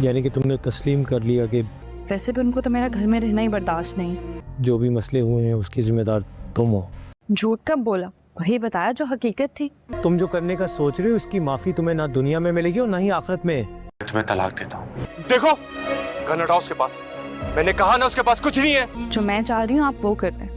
یعنی کہ تم نے تسلیم کر لیا کہ ویسے بھی ان کو تو میرا گھر میں رہنا ہی برداشت نہیں. جو بھی مسئلے ہوئے ہیں اس کی ذمہ دار تم ہو. جھوٹ کب بولا؟ وہی بتایا جو حقیقت تھی. تم جو کرنے کا سوچ رہے ہو اس کی معافی تمہیں نہ دنیا میں ملے گی اور نہ ہی آخرت میں. تمہیں طلاق دیتا ہوں. دیکھو گن ہٹاؤ اس کے پاس. میں نے کہا نا اس کے پاس کچھ نہیں ہے. جو میں چاہ رہی ہوں آپ وہ کر دیں,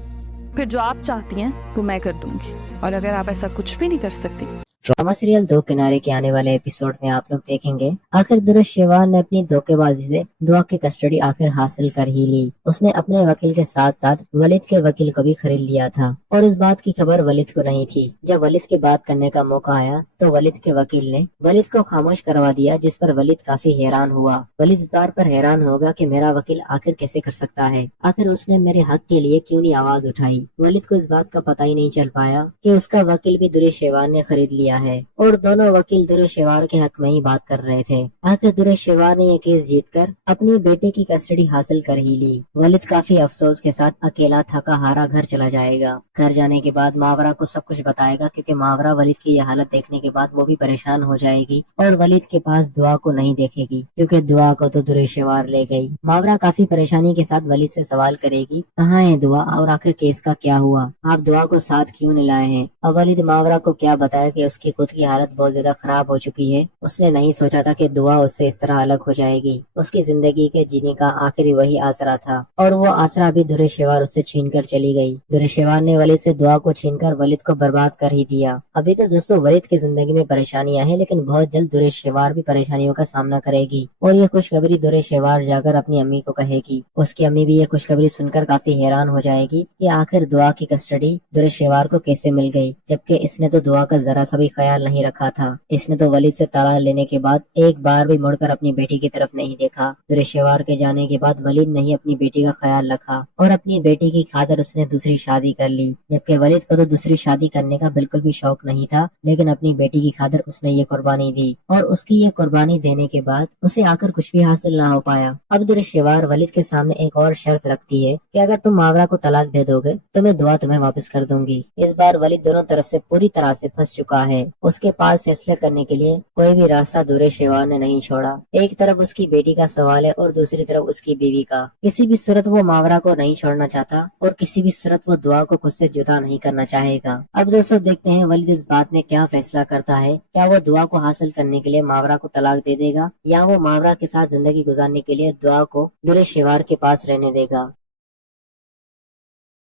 پھر جو آپ چاہتی ہیں وہ میں کر دوں گی. اور اگر آپ ایسا کچھ بھی نہیں کر سکتی. ڈرامہ سیریل دو کنارے کے آنے والے ایپیسوڈ میں آپ لوگ دیکھیں گے آخر درست شیوان نے اپنی دھوکے بازی سے دعا کی کسٹڈی آخر حاصل کر ہی لی. اس نے اپنے وکیل کے ساتھ ساتھ ولید کے وکیل کو بھی خرید لیا تھا اور اس بات کی خبر ولید کو نہیں تھی. جب ولید کی بات کرنے کا موقع آیا تو ولید کے وکیل نے ولید کو خاموش کروا دیا, جس پر ولید کافی حیران ہوا. ولید اس بار پر حیران ہوگا کہ میرا وکیل آخر کیسے کر سکتا ہے, آخر اس نے میرے حق کے لیے کیوں نہیں آواز اٹھائی. ولید کو اس بات کا پتہ ہی نہیں چل پایا کہ اس کا وکیل بھی درست شیوان نے خرید لیا ہے اور دونوں وکیل درست شیوان کے حق میں ہی بات کر رہے تھے. آخر درست شیوان نے یہ کیس جیت کر اپنی بیٹے کی کسٹڈی حاصل کر ہی لی. ولید کافی افسوس کے ساتھ اکیلا تھکا ہارا گھر چلا جائے گا. گھر جانے کے بعد ماورا کو سب کچھ بتائے گا, کیونکہ ماورا ولید کی یہ حالت دیکھنے کے بعد وہ بھی پریشان ہو جائے گی اور ولید کے پاس دعا کو نہیں دیکھے گی, کیونکہ دعا کو تو درست شیوان لے گئی. ماورا کافی پریشانی کے ساتھ ولید سے سوال کرے گی کہاں ہے دعا اور آخر کیس کا کیا ہوا, آپ دعا کو ساتھ کیوں نہیں لائے ہیں. اور ولید ماورا کو کیا بتایا کہ اس کی خود کی حالت بہت زیادہ خراب ہو چکی ہے. اس نے نہیں سوچا تھا کہ دعا اس سے اس طرح الگ ہو جائے گی. اس کی زندگی کے جینے کا آخری وہی آسرا تھا اور وہ آسرا بھی درست شیوان اس سے چھین کر چلی گئی. درست شیوان نے ولید سے دعا کو چھین کر ولید کو برباد کر ہی دیا. ابھی تو دوستوں ولید کی زندگی میں پریشانیاں ہیں, لیکن بہت جلد درست شیوان بھی پریشانیوں کا سامنا کرے گی اور یہ خوشخبری درست شیوان جا کر اپنی امی کو کہے گی. اس کی امی بھی یہ خوشخبری سن کر کافی حیران ہو جائے گی کہ آخر دعا کی کسٹڈی درست شیوان کو کیسے مل گئی, جبکہ اس نے تو دعا کا ذرا سا بھی خیال نہیں رکھا تھا. اس نے تو ولید سے طلاق لینے کے بعد ایک بار بھی مڑ کر اپنی بیٹی کی طرف نہیں دیکھا. درست شیوان کے جانے کے بعد ولید نے ہی اپنی بیٹی کا خیال رکھا اور اپنی بیٹی کی خاطر اس نے دوسری شادی کر لی, جبکہ ولید کو تو دوسری شادی کرنے کا بالکل بھی شوق نہیں تھا, لیکن اپنی بیٹی کی خاطر اس نے یہ قربانی دی اور اس کی یہ قربانی دینے کے بعد اسے آخر کچھ بھی حاصل نہ ہو پایا. اب درست شیوان ولید کے سامنے ایک اور شرط رکھتی ہے کہ اگر تم ماورا کو طلاق دے دو گے تو میں دعا تمہیں واپس کر دوں گی. اس بار ولید دونوں طرف سے پوری طرح سے پھنس چکا ہے. اس کے پاس فیصلہ کرنے کے لیے کوئی بھی راستہ درست شیوان نے نہیں چھوڑا. ایک طرف اس کی بیٹی کا سوال ہے اور دوسری طرف اس کی بیوی کا. کسی بھی صورت وہ ماورا کو نہیں چھوڑنا چاہتا اور کسی بھی صورت وہ دعا کو خود سے جدا نہیں کرنا چاہے گا. اب دوستوں دیکھتے ہیں ولید اس بات میں کیا فیصلہ کرتا ہے. کیا وہ دعا کو حاصل کرنے کے لیے ماورا کو طلاق دے دے گا یا وہ ماورا کے ساتھ زندگی گزارنے کے لیے دعا کو درست شیوان کے پاس رہنے دے گا.